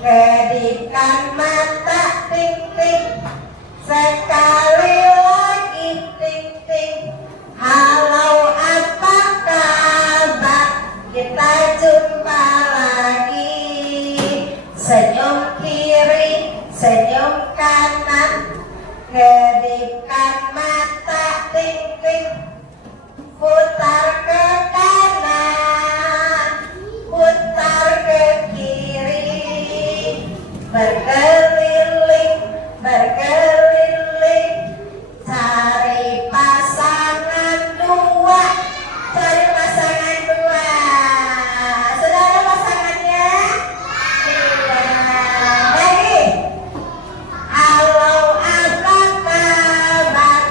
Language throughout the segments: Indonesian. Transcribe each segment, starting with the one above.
Kedipkan mata ting ting, sekali lagi ting ting. Halo apa kabar, kita jumpa lagi. Senyum kiri, senyum kanan, kedipkan mata ting ting. Putar ke kanan, putar ke kiri, berkeliling, berkeliling, cari pasangan dua, cari pasangan dua. Sudah ada pasangannya? Iya. Lagi. Halo apa kabar,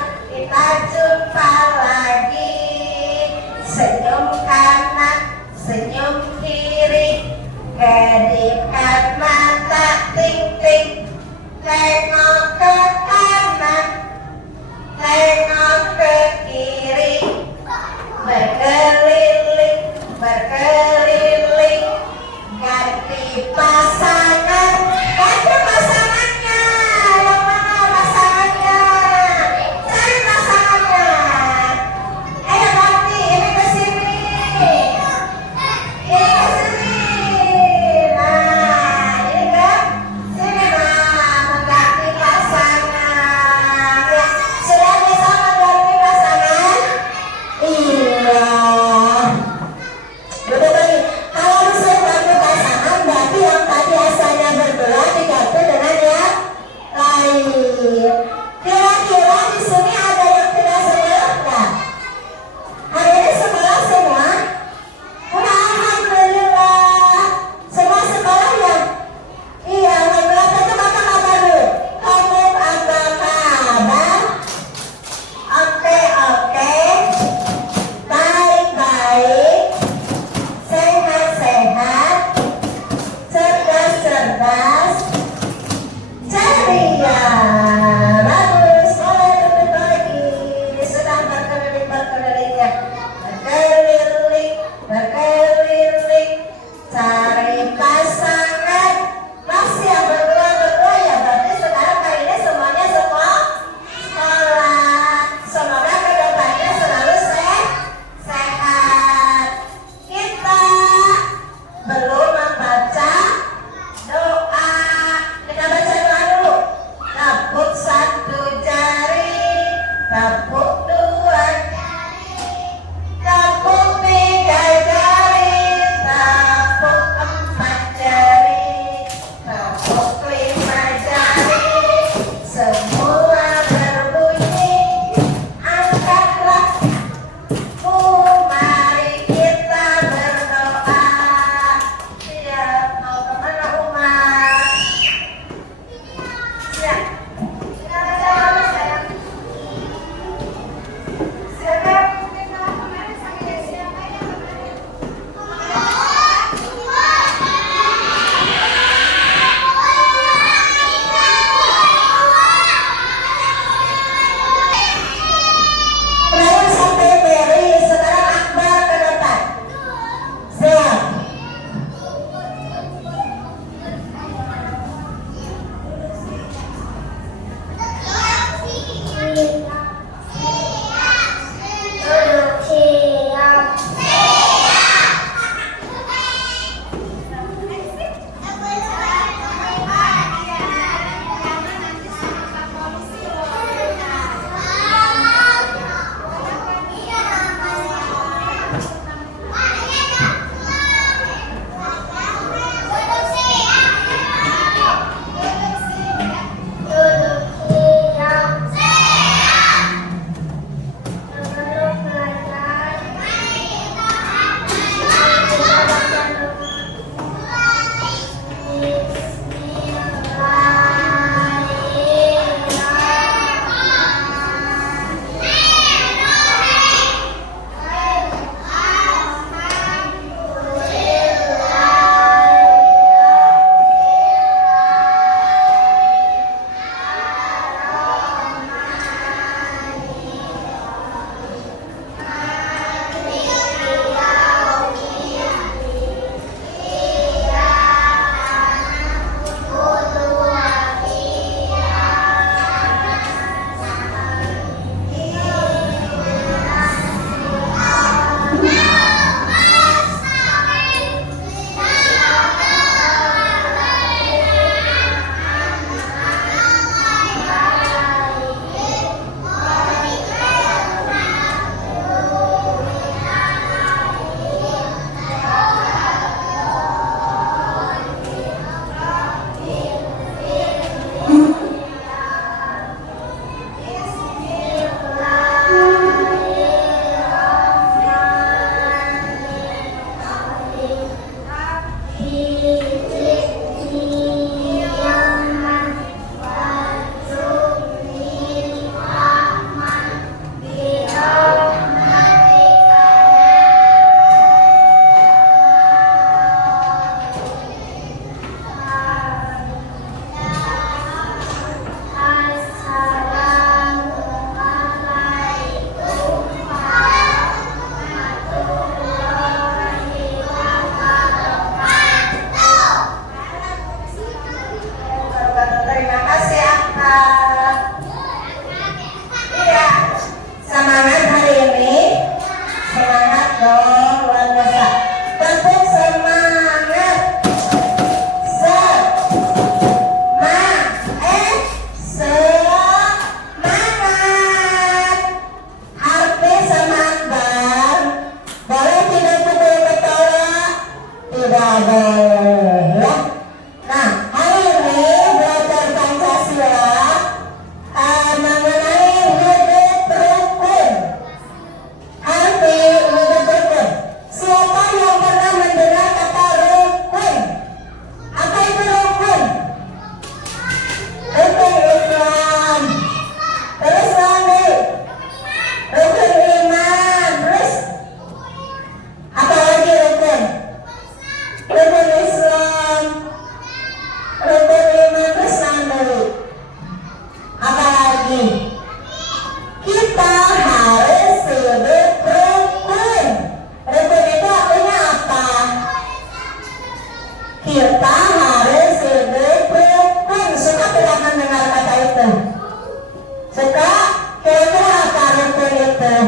tuh?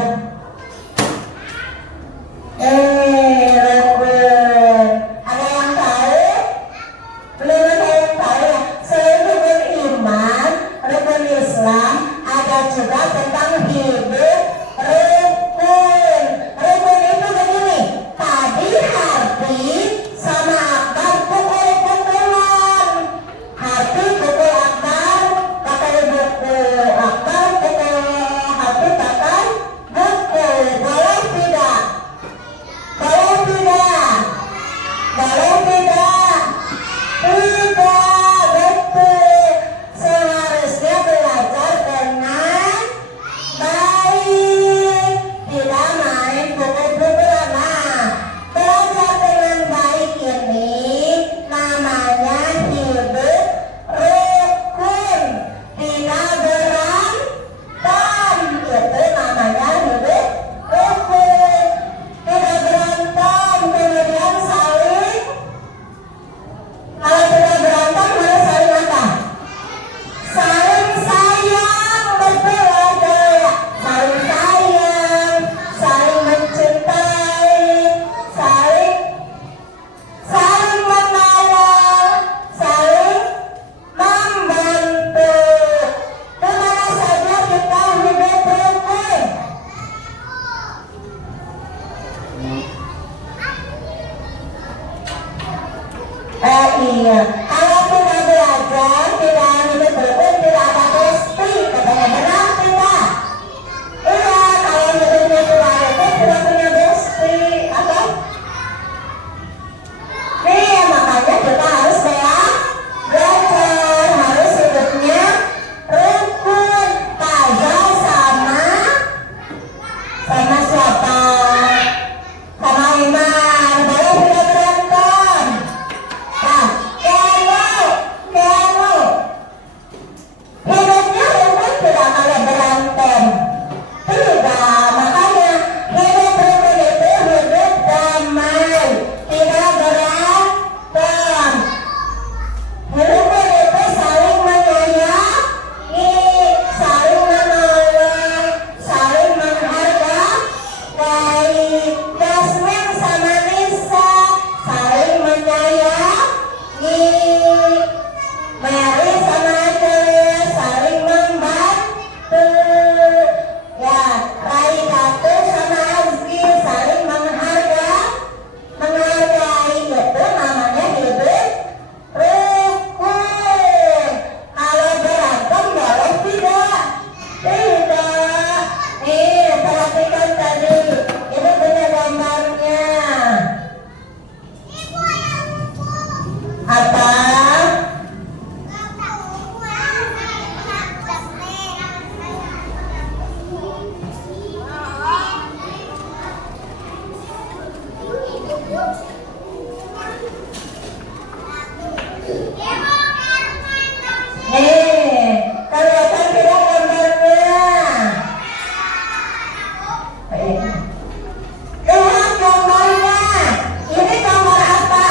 Rukun. Ada yang tahu? Belum ada yang tahu ya. Selain rukun iman, rukun Islam, ada juga tentang hidup rukun. Rukun itu begini, tadi Harti sama Akbar pukul-pukulan. Harti pukul Akbar pakai buku, Akbar pukul Harti pakai buku. Boleh tidak? Boleh tidak? Boleh tidak? Tidak, betul. Seharusnya belajar dengan baik, tidak main pukul-pukulan. Nah, belajar dengan baik ini namanya hidup rukun, tidak berantem. Itu namanya hidup rukun, tidak berantem, kemudian saling. Kalau tidak berantem harus saling apa? Saling sayang, betul ada ya. Saling sayang, saling mencintai, saling menolong, saling membantu. Kemana saja kita hidup rukun. Iya, kalau tidak belajar, tidak hidup rukun, tidak ada besti. Katanya benar tidak? Iya, kalau hidupnya tidak rukun, tidak punya besti. Apa? Iya, makanya kita harus belajar, harus hidupnya rukun. Kaza sama siapa? Sama iman. Boleh tidak berantem? Nah, kalau hidupnya rukun tidak boleh berantem. Tidak, makanya hidup rukun itu hidup damai, tidak berantem. Rukun itu saling menyayangi, saling menolong, saling menghargai. Jasmine sama Nisa saling menyayangi. Mary sama Celia saling membantu. Ya, Raikatu sama Azgi saling menghargai. Itu namanya hidup rukun. Kalau berantem boleh tidak? Tidak. Nih, perhatikan tadi. Ini punya gambarnya. Apa? Nih, kelihatan tidak gambarnya? Lihat gambarnya. Ini gambar apa?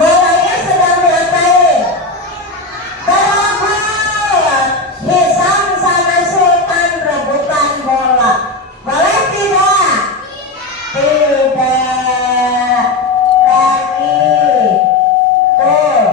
Bolanya sedang diapain? Berebut. Hisam sama Sultan rebutan bola. Boleh tidak? Tidak. Lagi. Tuh.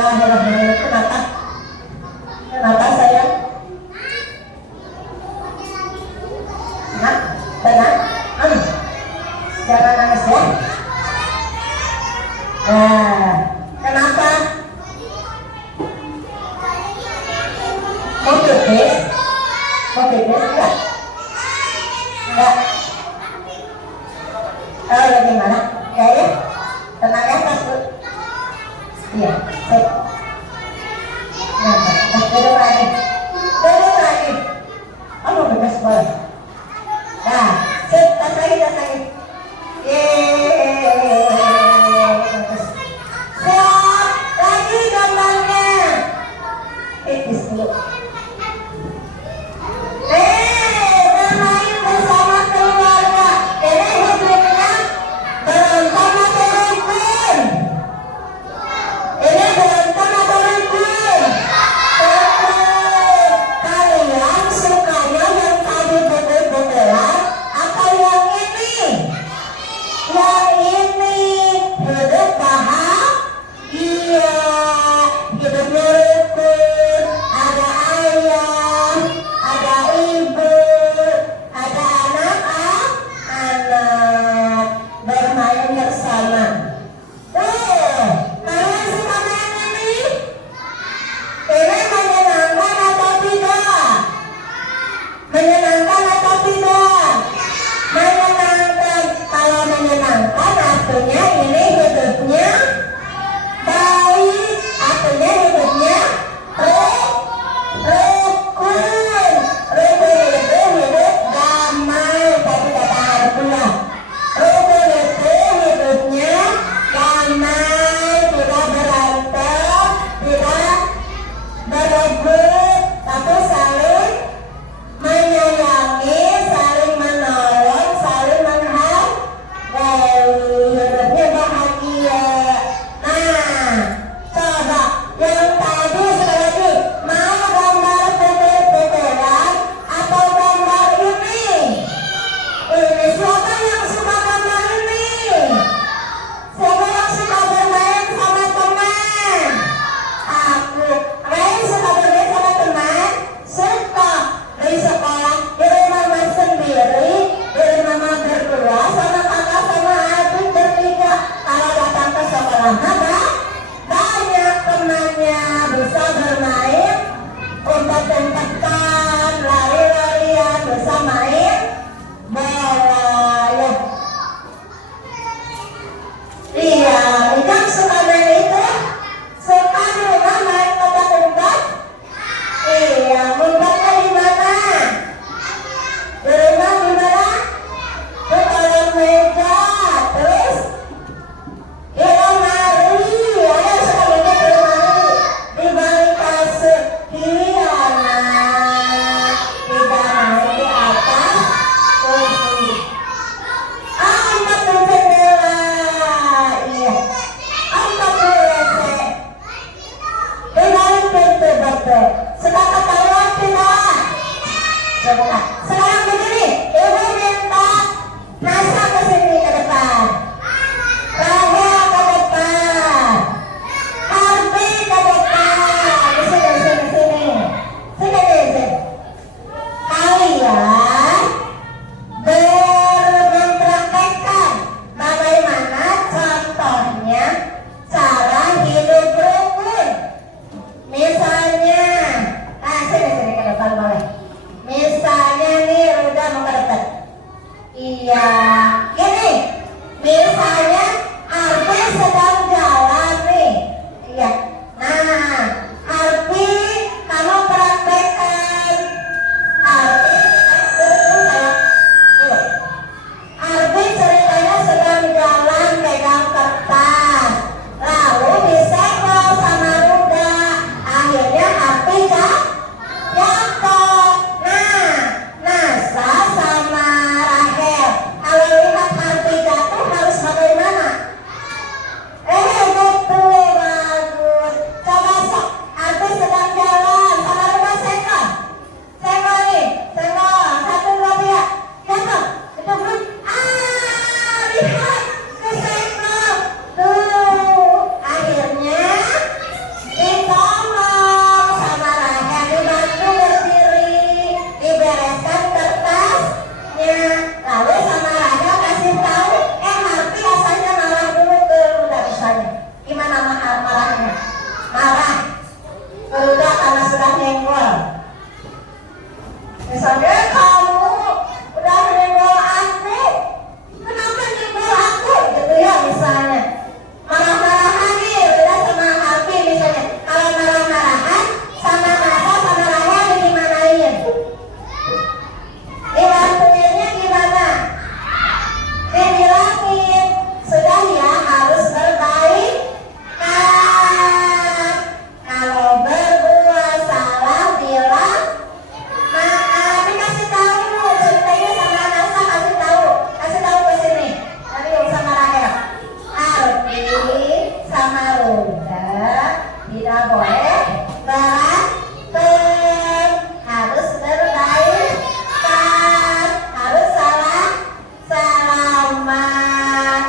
Bismillahirrahmanirrahim. Kenapa? Kenapa sayang? Nah, tenang. Jangan nangis ya. Kenapa? Mau pipis? Mau pipis enggak? Enggak. Oh ya gimana? Ya. Tenang ya, Mas. Iya, baik. Nah, duduk lagi. Duduk lagi. Oh, mau bebas boleh. Nah, sip, tas lagi. Bagus. Siap, lagi gambarnya. Pipis dulu. Bermain bersama keluarga. Ini hidupnya berantem atau rukun? Ini berantem atau rukun? Rukun. Kalian sukanya yang tadi betul-betulan atau yang ini? Yang ini. Hidup bahagia, hidupnya rukun. Ada ayah, ada ibu, ada anak-anak bermain bersama. Kalian suka main ini? Ini menyenangkan atau tidak? Menyenangkan atau tidak? Menyenangkan. Kalau menyenangkan artinya ini hidupnya baik, artinya hidupnya rukun. Rukun itu hidup damai, tapi kata harfiah. Rukun itu hidupnya damai, tidak berantem, tidak berebut, tapi saling menyayangi, saling menolong, saling menghargai. Hidupnya bahagia. Nah, coba yang tadi sekali lagi, mau gambar putih-putihan atau gambar ini? Ini siapa yang suka gambar ini? Siapa yang suka bermain sama teman? Aku. Ray suka bermain sama teman? Suka. Di sekolah, di rumah mas sendiri, di rumah mama berdua, sama kakak sama adik bertiga. Kalau datang ke sekolah banyak temannya, bisa bermain umpet-umpetan, lari-larian, bisa main bola ya. Iya, Ijam suka main itu. Suka di rumah main umpet-umpet. Iya, umpetnya di mana? Di rumah di mana? Di kolong meja, terus di lemari. Ada suka main di lemari, di balik kasur. Iya, tidak main di atas kursi. Angkat di jendela. Iya, angkat di WC. Di balik pintu betul. Suka ketawa tidak? Coba. Sekarang begini, ibu minta Nasa ke sini ke depan, Rahel ke depan, Harvey ke depan. Di sini. Kalian mempraktekkan bagaimana contohnya cara hidup rukun. Misalnya, sini ke depan boleh. Misalnya berudah karena sudah nyenggol. Misalnya kamu udah nyenggol aku, kenapa nyenggol aku? Gitu ya misalnya. Marah-marahan nih, beda sama Harvey misalnya. Kalau marah-marahan sama masa sama Rahel digimanain? Dibantuinnya gimana? Dibilangin, sudah ya harus berbaik. Kalau berbuat salah bilang maaf. Dikasih tahu ceritanya sama Nasa, kasih tahu ke sini. Tadi sama Rahel. Arti sama Ruda tidak boleh berantem, harus berbaik, harus salaman.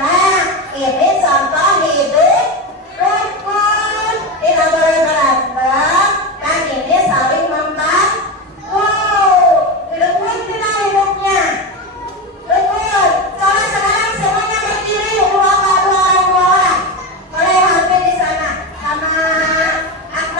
Nah, ini contoh hidup rukun, tidak boleh berantem, dan ini saling membantu. Hidup rukun hidupnya rukun. Soalnya sekarang semuanya berdiri dua orang. Oleh hampir di sana sama aku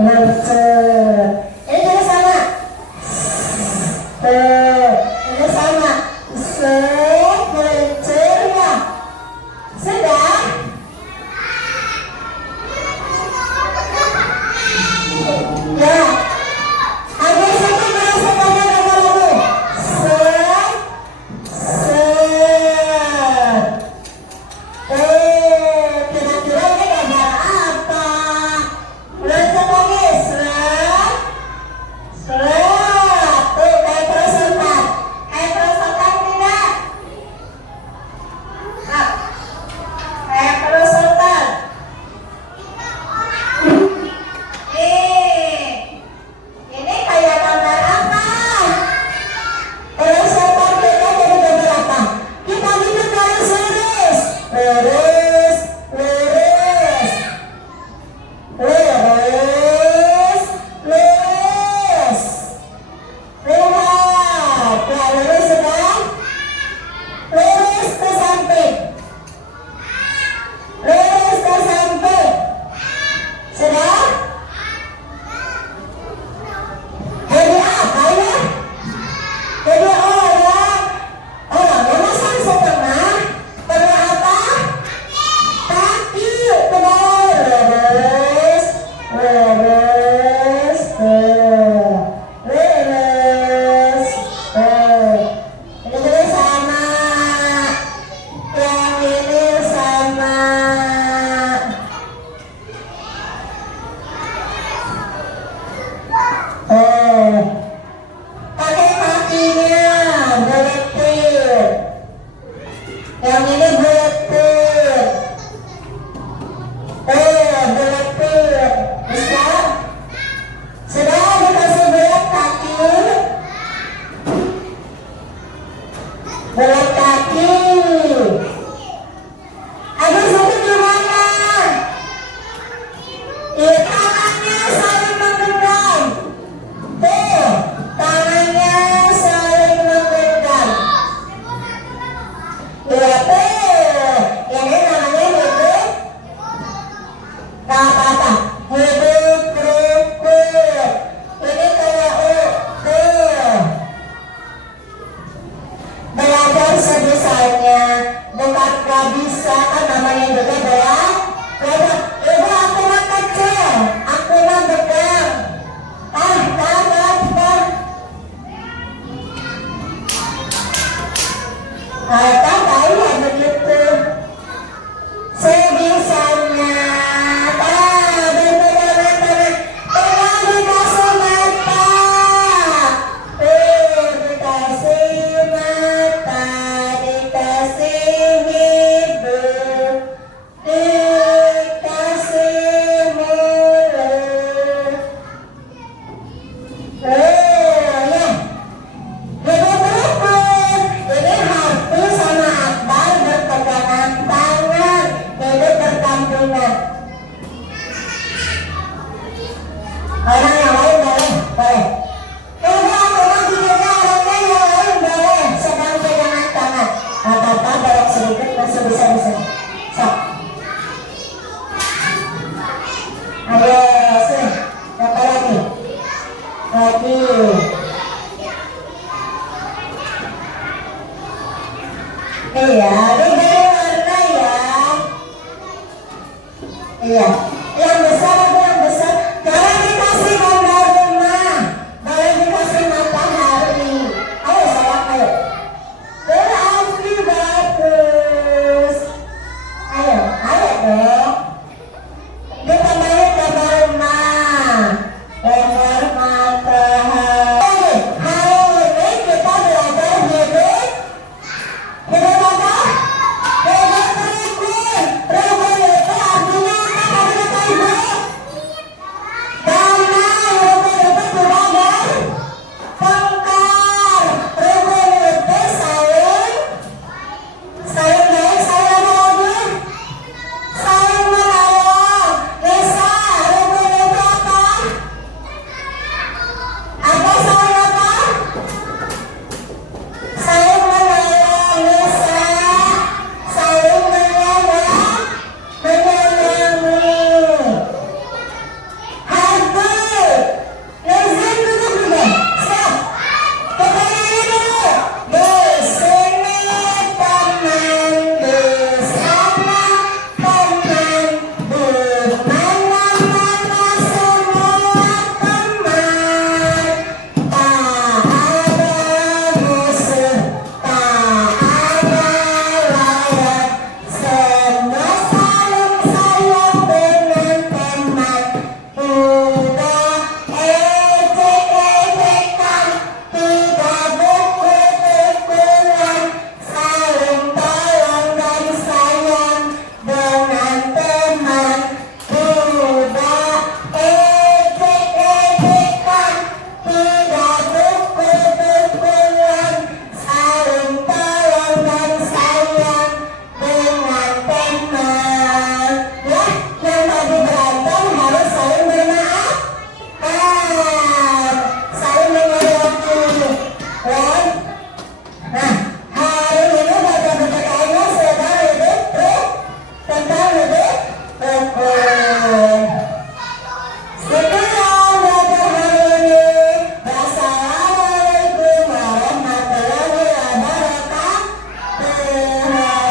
Langsung